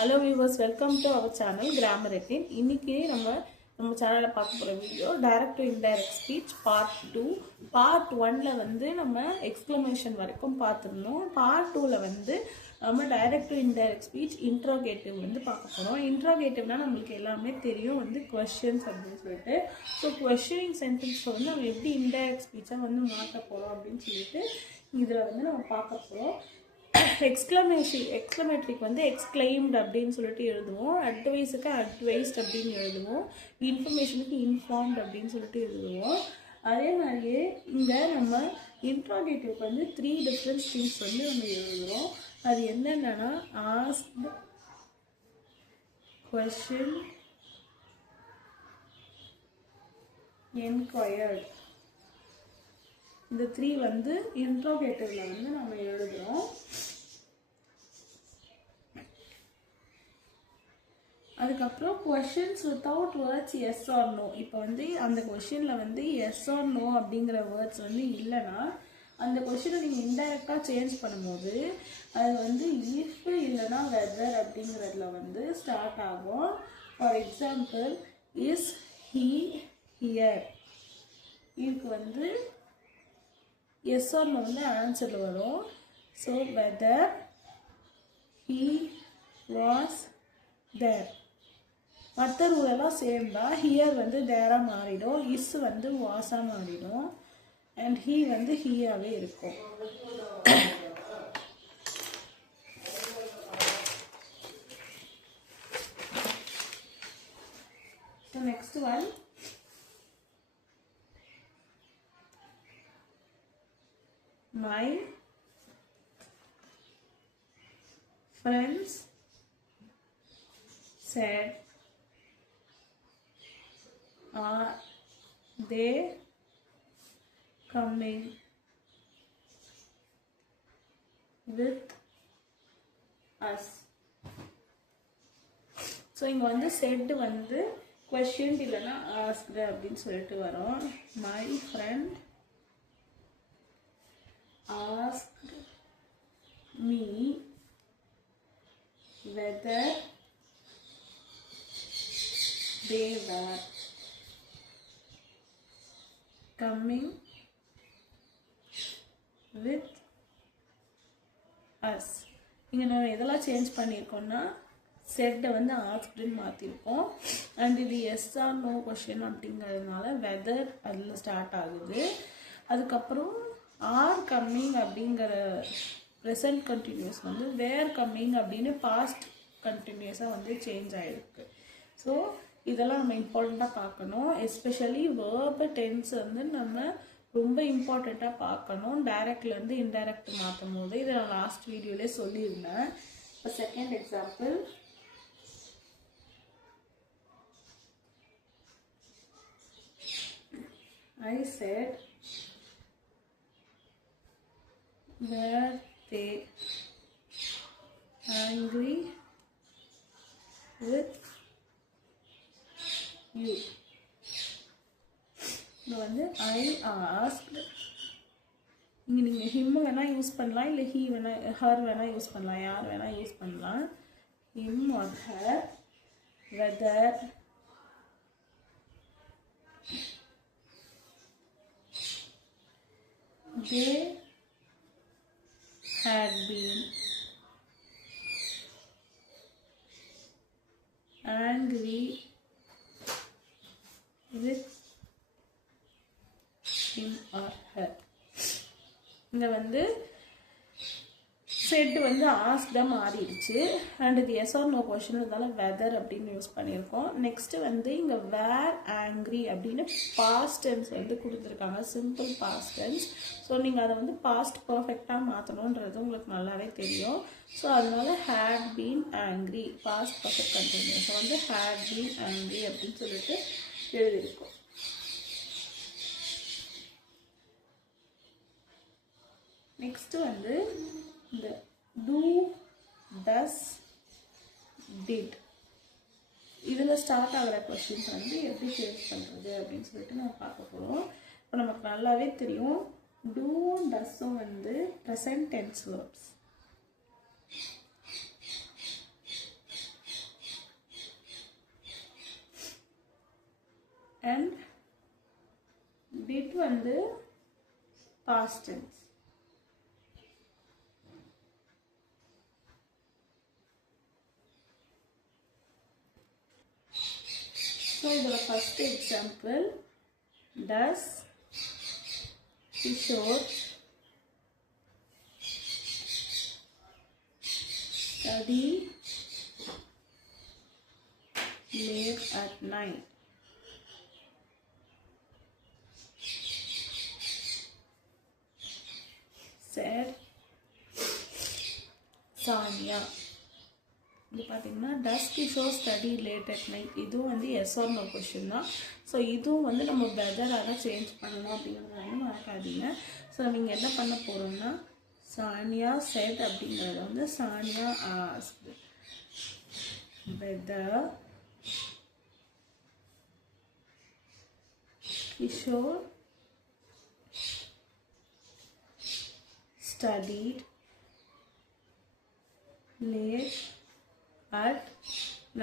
Hello viewers, welcome to our channel Grammar 18. இன்னைக்கு நம்ம சேனல்ல பார்க்க போற video direct to indirect speech part 2. part 1ல நம்ம exclamation வரைக்கும் பார்த்திருந்தோம். part 2ல நம்ம direct to indirect speech interrogative பார்க்க போறோம். interrogative நமக்கு எல்லாமே தெரியும் questions அப்படினு சொல்லிட்டு. so questioning sentence நம்ம எப்படி indirect speech மாத்த போறோம் அப்படினு சொல்லிட்டு இதுல நம்ம பார்க்க போறோம். எக்ஸ்க்ளமேட்டரிக்கு எக்ஸ்க்ளைம்ட் அப்படின்னு சொல்லிட்டு எழுதுவோம், அட்வைஸுக்கு அட்வைஸ்ட் அப்படின்னு எழுதுவோம், இன்ஃபர்மேஷனுக்கு இன்ஃபார்ம்ட் அப்படின்னு சொல்லிட்டு எழுதுவோம். அதே மாதிரியே இங்கே நம்ம இன்ட்ராகேட்டிவ்க்கு 3 டிஃப்ரெண்ட் திங்ஸ் நம்ம எழுதுகிறோம். அது என்னென்னா ஆஸ்க்ட், கொஸ்டின், என்கொயர்ட். இந்த 3 இன்ட்ரோகேட்டிவ்ல நம்ம எழுதுறோம். அதுக்கப்புறம் questions without words yes or no. இப்போ அந்த கொஸ்டின்ல yes or no அப்படிங்கிற வேர்ட்ஸ் இல்லைன்னா அந்த கொஸ்டினை நீங்கள் இன்டைரக்டாக சேஞ்ச் பண்ணும்போது அது if இல்லைன்னா வெதர் அப்படிங்கிறதுல ஸ்டார்ட் ஆகும். For example, is he here, இதுக்கு yes or no ஆன்சரில் வரும். So whether he was there. மற்ற ரூலெல்லாம் சேம் தான். ஹியர் தேராக மாறிடும், இஸ் வாஸாக மாறிடும், அண்ட் ஹீ ஹீயாகவே இருக்கும். So next one, my friends said, are they coming with us? So இங்கே said question இல்லைன்னா asked அப்படின்னு சொல்லிட்டு வரும். my friend asked me whether they were coming with us. இங்கே நம்ம எதெல்லாம் சேஞ்ச் பண்ணியிருக்கோம்னா செட்டை ஆஸ்க்டுன்னு மாற்றிருக்கோம். அண்ட் இது எஸ் ஆர் நோ கொஷின் அப்படிங்கிறதுனால வெதர் அதில் ஸ்டார்ட் ஆகுது. அதுக்கப்புறம் ஆர் கம்மிங் அப்படிங்கிற ப்ரெசன்ட் கண்டினியூஸ் வேர் கம்மிங் அப்படின்னு பாஸ்ட் கண்டினியூஸாக சேஞ்ச் ஆகிருக்கு. ஸோ இதெல்லாம் நம்ம இம்பார்ட்டண்ட்டாக பார்க்கணும். எஸ்பெஷலி வேர்பு டென்ஸ் நம்ம ரொம்ப இம்பார்ட்டண்ட்டாக பார்க்கணும். டைரக்ட்லேருந்து இன்டைரக்ட் மாற்றும் போது இதை நான் லாஸ்ட் வீடியோலேயே சொல்லியிருந்தேன். இப்போ second example, I said, were they angry with you? இங்கே I asked. இங்கே நீங்கள் him வேணால் யூஸ் பண்ணலாம், இல்லை he வேணால் her வேணால் யூஸ் பண்ணலாம், யார் வேணால் யூஸ் பண்ணலாம். him or her whether they had been angry with him or her. இங்கே செட் ஆஸ்க்டாக மாறிடுச்சு. அண்ட் இது எஸ் ஆர் நோ கொஷின் இருந்தாலும் வெதர் அப்படின்னு யூஸ் பண்ணியிருக்கோம். நெக்ஸ்ட்டு இங்கே வேர் ஆங்க்ரி அப்படின்னு பாஸ்ட் டென்ஸ் கொடுத்துருக்காங்க, சிம்பிள் பாஸ்ட் டென்ஸ். ஸோ நீங்கள் அதை பாஸ்ட் பர்ஃபெக்டாக மாற்றணுன்றது உங்களுக்கு நல்லாவே தெரியும். ஸோ அதனால had been angry past perfect continuous had been angry அப்படின்னு சொல்லிட்டு எழுதியிருக்கோம். நெக்ஸ்ட்டு இந்த டூ, டஸ், டிட் இதில் ஸ்டார்ட் ஆகிற கொஸ்டின்ஸ் எப்படி சேஞ்ச் பண்ணுறது அப்படின்னு சொல்லிட்டு நம்ம பார்க்க போகிறோம். இப்போ நமக்கு நல்லாவே தெரியும் டூவும் டஸ்ஸும் ப்ரெசன்ட் டென்ஸ் வேர்ப்ஸ். வந்து past tense. So the first example, does Kishore study late at night? Said Sanya. இது பார்த்தீங்கன்னா does Kishore study late at night, இதுவும் வந்து எஸ் ஆர் நோ கொஷின் தான். ஸோ இதுவும் வந்து நம்ம வெதராக சேஞ்ச் பண்ணணும் அப்படிங்கிறத வந்து மறக்காதீங்க. ஸோ நீங்கள் என்ன பண்ண போகிறோம்னா சானியா செட் அப்படிங்கிறத வந்து Sania asked whether Kishore studied late at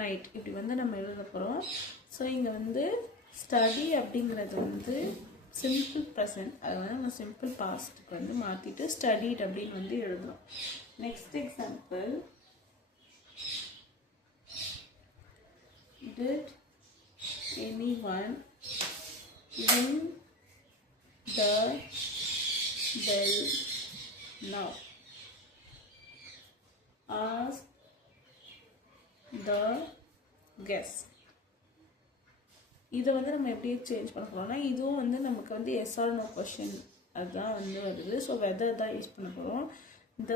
night. இப்படி வந்து நம்ம எழுத போகிறோம். ஸோ இங்கே வந்து ஸ்டடி அப்படிங்கிறது வந்து சிம்பிள் ப்ரெசன்ட், அதை வந்து நம்ம சிம்பிள் பாஸ்ட்டுக்கு வந்து மாற்றிட்டு ஸ்டடிட் அப்படின்னு வந்து எழுதுறோம். Next example, did anyone ring the bell now? Ask the guest. இதை வந்து நம்ம எப்படி சேஞ்ச் பண்ண போகிறோம்னா இதுவும் வந்து நமக்கு வந்து எஸ் ஆர் நோ கொஷின் அதுதான் வந்து வருது. ஸோ வெதர் தான் யூஸ் பண்ண போகிறோம். The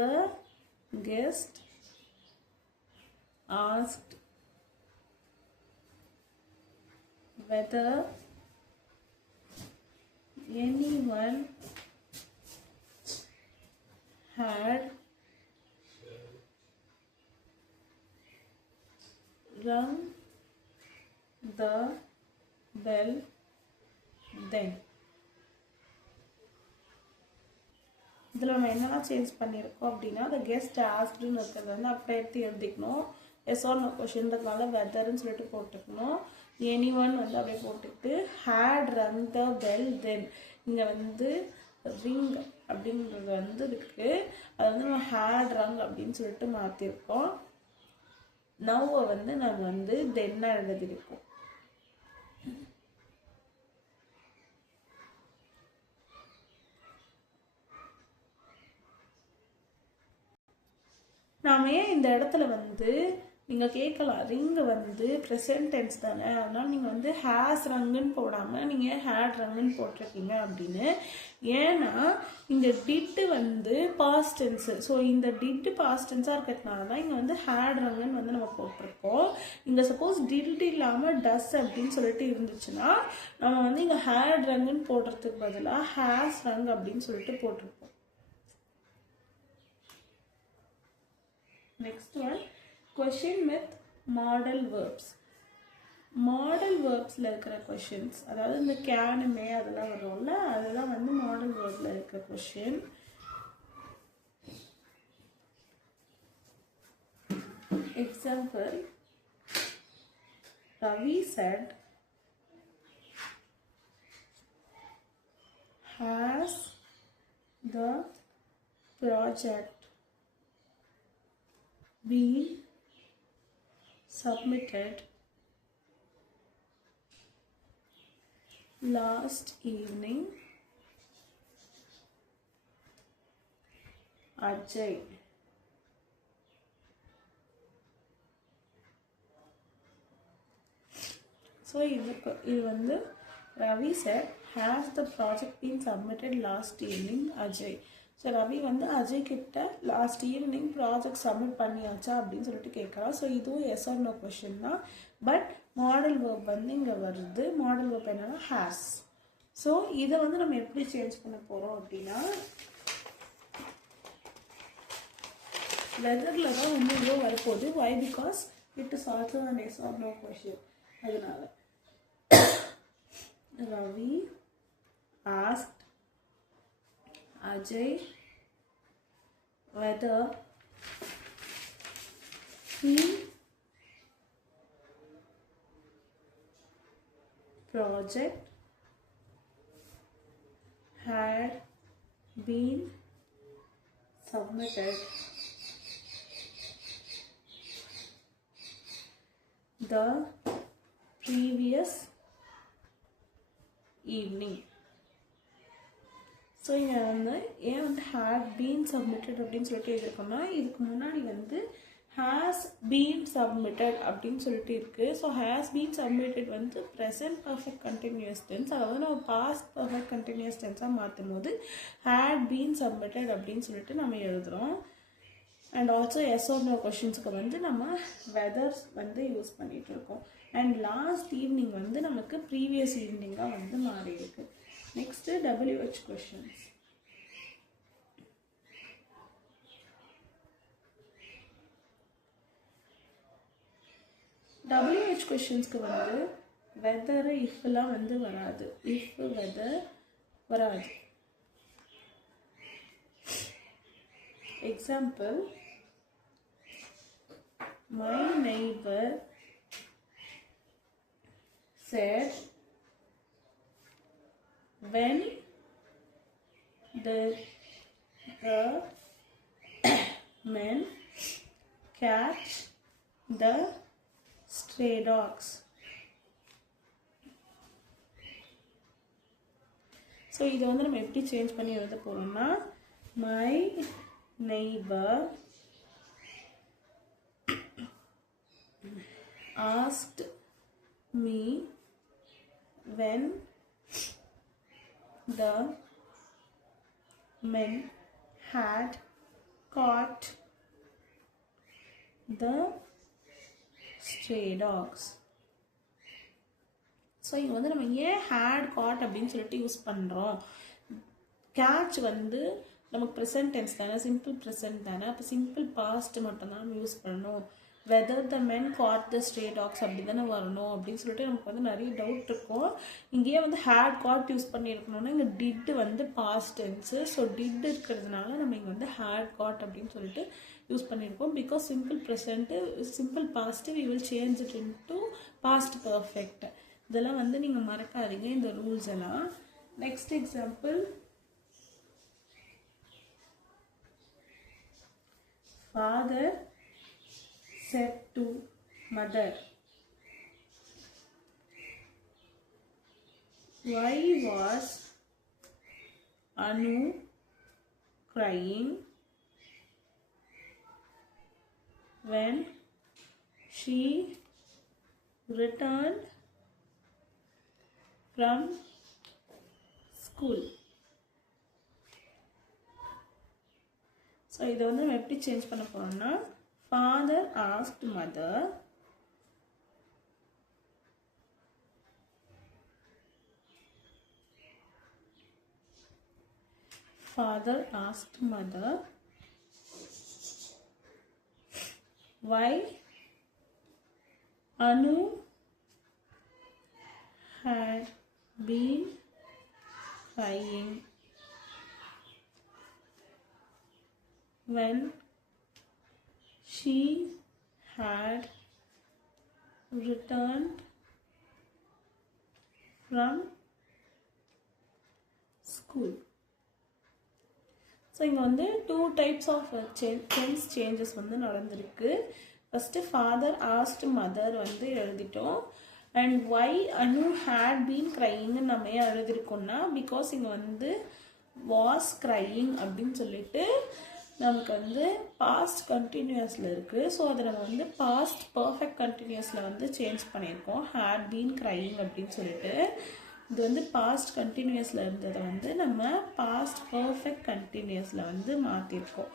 guest asked whether anyone had rung the bell then. இதில் நம்ம என்னெல்லாம் சேஞ்ச் பண்ணியிருக்கோம் அப்படின்னா the guest asked-ன்னு இருக்கிறது வந்து அப்படியே எடுத்து எழுதிக்கணும். எஸ் ஆர் நோ கொஷின்றதுனால வெதர்ன்னு சொல்லிட்டு போட்டுக்கணும். anyone வந்து அப்படியே போட்டுக்கிட்டு had rung the bell then, இங்கே வந்து ரிங் அப்படிங்கிறது வந்து இருக்குது, அது வந்து நம்ம had rung அப்படின்னு சொல்லிட்டு மாற்றிருக்கோம். நவ்வை வந்து நம்ம வந்து தென்னாக எழுதியிருக்கோம். நாம ஏன் இந்த இடத்துல வந்து நீங்கள் கேட்கலாம், ரிங்கு வந்து ப்ரெசன்ட் டென்ஸ் தானே, அதனால் நீங்கள் வந்து ஹேஸ் ரங்குன்னு போடாமல் நீங்கள் ஹேட் ரங்குன்னு போட்டிருக்கீங்க அப்படின்னு. ஏன்னா இங்கே டிட்டு வந்து பாஸ்ட் டென்ஸு. ஸோ இந்த டிட்டு பாஸ்ட் டென்ஸாக இருக்கிறதுனால தான் இங்கே வந்து ஹேட் ரங்குன்னு வந்து நம்ம போட்டிருக்கோம். இங்கே சப்போஸ் டிட் இல்லாமல் டஸ் அப்படின்னு சொல்லிட்டு இருந்துச்சுன்னா நம்ம வந்து இங்கே ஹேட் ரங்குன்னு போடுறதுக்கு பதிலாக ஹேஸ் ரங் அப்படின்னு சொல்லிட்டு போட்டிருப்போம். Next one, question with model verbs. Model verbsல இருக்கிற questions, அதாவது இந்த can may அதெல்லாம் வரும்ல, அதெல்லாம் வந்து model verbல இருக்கிற question. Example, Ravi said, has the project been submitted last evening? Ajay. So இது வந்து Ravi said, has the project been submitted last evening, Ajay? So Ravi வந்து அஜய் கிட்ட லாஸ்ட் ஈவினிங் ப்ராஜெக்ட் சப்மிட் பண்ணியாச்சா அப்படின்னு சொல்லிட்டு கேட்குறா. ஸோ இதுவும் எஸ் ஆர் நோ கொஷின் தான். பட் மாடல் வேர்ப் வந்து இங்கே வருது. மாடல் வேர்ப் என்னன்னா ஹேஸ். ஸோ இதை வந்து நம்ம எப்படி சேஞ்ச் பண்ண போகிறோம் அப்படின்னா வெதரில் தான் வந்து இவ்வளோ வரப்போகுது. Why because it is also and yes or no question. அதனால Ravi asked Ajay whether he project had been submitted the previous evening. So இங்கே வந்து ஏன் வந்து had been submitted அப்படின்னு சொல்லிட்டு எழுதியிருக்கோம்னா இதுக்கு முன்னாடி வந்து has been submitted அப்படின்னு சொல்லிட்டு இருக்குது. ஸோ has been submitted வந்து present perfect continuous tense, அதாவது நம்ம past perfect continuous tense-ஆக மாற்றும் போது had been submitted அப்படின்னு சொல்லிட்டு நம்ம எழுதுகிறோம். And also yes or no கொஷின்ஸுக்கு வந்து நம்ம வெதர்ஸ் வந்து யூஸ் பண்ணிகிட்டு இருக்கோம். அண்ட் லாஸ்ட் ஈவினிங் வந்து நமக்கு ப்ரீவியஸ் ஈவினிங்காக வந்து மாறி இருக்கு. Next WH questions. WH கொஷின்ஸ்க்கு வந்து வெதர் இஃப்லாம் வந்து வராது. இஃப் வெதர் வராது. Example, my neighbor said when the men catch the stray dogs. So இதை வந்து நம்ம எப்படி சேஞ்ச் பண்ணி எழுத போகிறோம்னா my neighbor asked me when the men had caught the stray dogs. So இங்கே வந்து நம்ம ஏன் had caught அப்படின்னு சொல்லிட்டு யூஸ் பண்ணுறோம். catch வந்து நமக்கு ப்ரெசன்ட் டென்ஸ் தானே, சிம்பிள் ப்ரெசன்ட் தானே, அப்போ சிம்பிள் பாஸ்ட் மட்டும்தான் நம்ம யூஸ் பண்ணணும். Whether the men caught the stray dogs அப்படி தானே வரணும் அப்படின்னு சொல்லிட்டு நமக்கு வந்து நிறைய டவுட் இருக்கும். இங்கேயே வந்து ஹேட் காட் யூஸ் பண்ணியிருக்கணும்னா இங்கே டிட் வந்து பாஸ்ட் டென்ஸு. ஸோ டிட் இருக்கிறதுனால நம்ம இங்கே வந்து ஹேட் காட் அப்படின்னு சொல்லிட்டு யூஸ் பண்ணியிருக்கோம். Because simple present simple past we will change it into past perfect. இதெல்லாம் வந்து நீங்கள் மறக்காதீங்க இந்த ரூல்ஸ் எல்லாம். Next example, father said to mother, why was Anu crying when she returned from school? So இதை வந்து நம்ம எப்படி சேஞ்ச் பண்ண போகிறோம்னா father asked mother why Anu had been crying when she had returned from school. So இங்கே வந்து 2 types of tense changes வந்து நடந்திருக்கு. ஃபஸ்ட்டு ஃபாதர் ஆஸ்ட் மதர் வந்து எழுதிட்டோம். And why Anu had been க்ரையிங்னு நம்ம ஏன் எழுதிருக்கோம்னா பிகாஸ் இங்கே வந்து வாஸ் க்ரையிங் அப்படின்னு சொல்லிட்டு நமக்கு வந்து பாஸ்ட் கண்டினியூஸில் இருக்குது. ஸோ அதை நம்ம வந்து பாஸ்ட் பர்ஃபெக்ட் கண்டினியூஸில் வந்து சேஞ்ச் பண்ணியிருக்கோம். ஹேட் பீன் க்ரையிங் அப்படின்னு சொல்லிட்டு இது வந்து பாஸ்ட் கண்டினியூஸில் இருந்ததை வந்து நம்ம பாஸ்ட் பர்ஃபெக்ட் கண்டினியூஸில் வந்து மாற்றிருக்கோம்.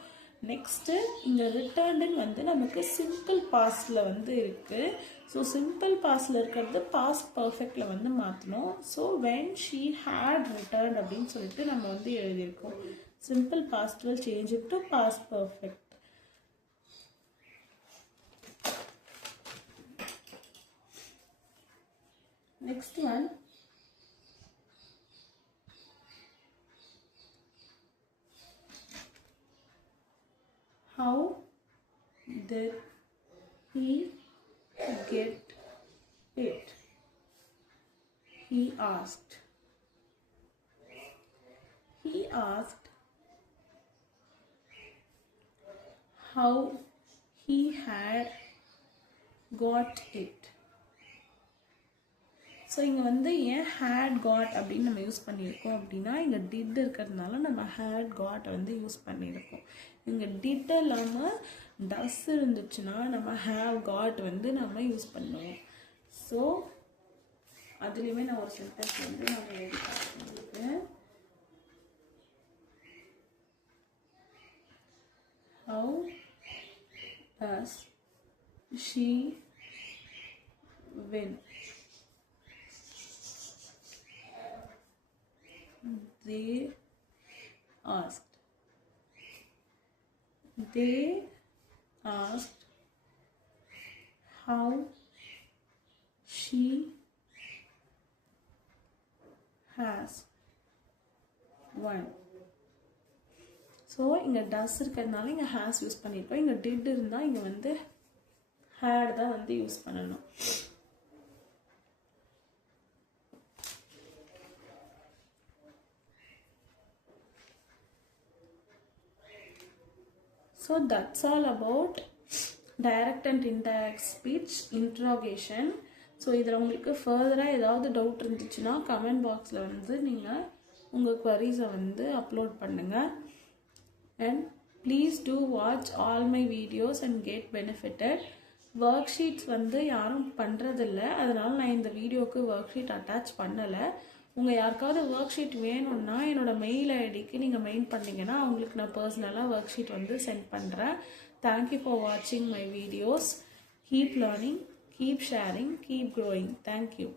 நெக்ஸ்ட்டு இங்கே ரிட்டர்னுன்னு வந்து நமக்கு சிம்பிள் பாஸ்டில் வந்து இருக்குது. ஸோ சிம்பிள் பாஸ்டில் இருக்கிறது பாஸ்ட் பர்ஃபெக்டில் வந்து மாற்றணும். So when she had return அப்படின்னு சொல்லிட்டு நம்ம வந்து எழுதியிருக்கோம். Simple past will change it to past perfect. Next one, how did he get it? He asked. asked how he had got it. So இங்கே வந்து ஏன் ஹேட் காட் அப்படின்னு நம்ம யூஸ் பண்ணியிருக்கோம் அப்படின்னா இங்கே டிட் இருக்கிறதுனால நம்ம ஹேட் காட் வந்து யூஸ் பண்ணியிருக்கோம். இங்கே டிட் இல்லாமல் டஸ் இருந்துச்சுன்னா நம்ம ஹேவ் காட் வந்து நம்ம யூஸ் பண்ணுவோம். ஸோ அதுலேயுமே நான் ஒரு சென்டென்ஸ் வந்து நம்ம எழுதி காட்டுறேன். How does she win? They asked. They asked how she has won. So இங்கே டஸ் இருக்கிறதுனால இங்கே ஹேஸ் யூஸ் பண்ணியிருக்கோம். இங்கே டிட் இருந்தால் இங்கே வந்து ஹேட் தான் வந்து யூஸ் பண்ணணும். So that's all about direct and indirect speech interrogation. So இதில் உங்களுக்கு ஃபர்தராக ஏதாவது டவுட் இருந்துச்சுன்னா கமெண்ட் பாக்ஸில் வந்து நீங்கள் உங்கள் queries-ஐ வந்து அப்லோட் பண்ணுங்கள். And please do watch all my videos and get benefited. Worksheets வந்து யாரும் பண்ணுறதில்ல, அதனால் நான் இந்த வீடியோவுக்கு worksheet அட்டாச் பண்ணலை. உங்கள் யாருக்காவது worksheet வேணும்னா என்னோடய மெயில் ஐடிக்கு நீங்கள் மெயில் பண்ணிங்கன்னா அவங்களுக்கு நான் பர்சனலாக worksheet வந்து சென்ட் பண்ணுறேன். Thank you for watching my videos. Keep learning, keep sharing, keep growing. Thank you.